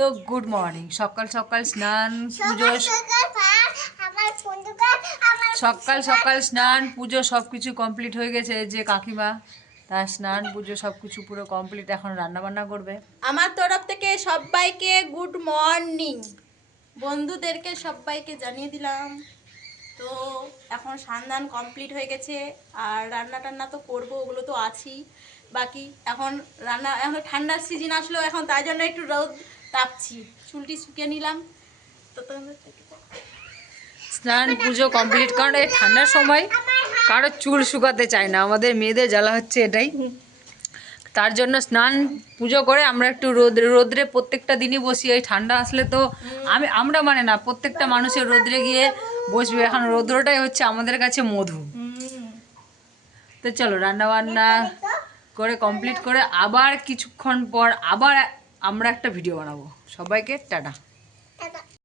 তো good morning সকাল সকাল স্নান পুজো সকাল সকাল স্নান পুজো সব কিছু কমপ্লিট হয়ে গেছে। যে কাকিমা তার স্নান পুজো সব কিছু পুরো কমপ্লিট এখন রান্নাবান্না করবে। আমার তরফ থেকে সবাইকে গুড মর্নিং বন্ধুদেরকে সবাইকে জানিয়ে দিলাম। তো এখন সান্দান কমপ্লিট হয়ে গেছে। আর রান্না টান্না তো করব ওগুলো তো আছেই। বাকি। এখন রান্না এখন ঠান্ডার সিজন আসলো এখন তাই জন্য একটু রোদ তাপছি। চুলটি শুকিয়ে নিলাম। তো স্নান পুজো কমপ্লিট কারণ এই ঠান্ডার সময় কারও চুল শুকাতে চায় না। আমাদের মেয়েদের জ্বালা হচ্ছে এটাই। তার জন্য স্নান পুজো করে আমরা একটু রোদ রোদ্রে প্রত্যেকটা দিনই বসি। এই ঠান্ডা আসলে তো আমি আমরা মানে না প্রত্যেকটা মানুষের রোদ্রে গিয়ে বসবে। এখন রৌদ্রটাই হচ্ছে আমাদের কাছে মধু। তো চলো রান্না বান্না করে কমপ্লিট করে আবার কিছুক্ষণ পর আবার আমরা একটা ভিডিও বানাবো। সবাইকে টাটা।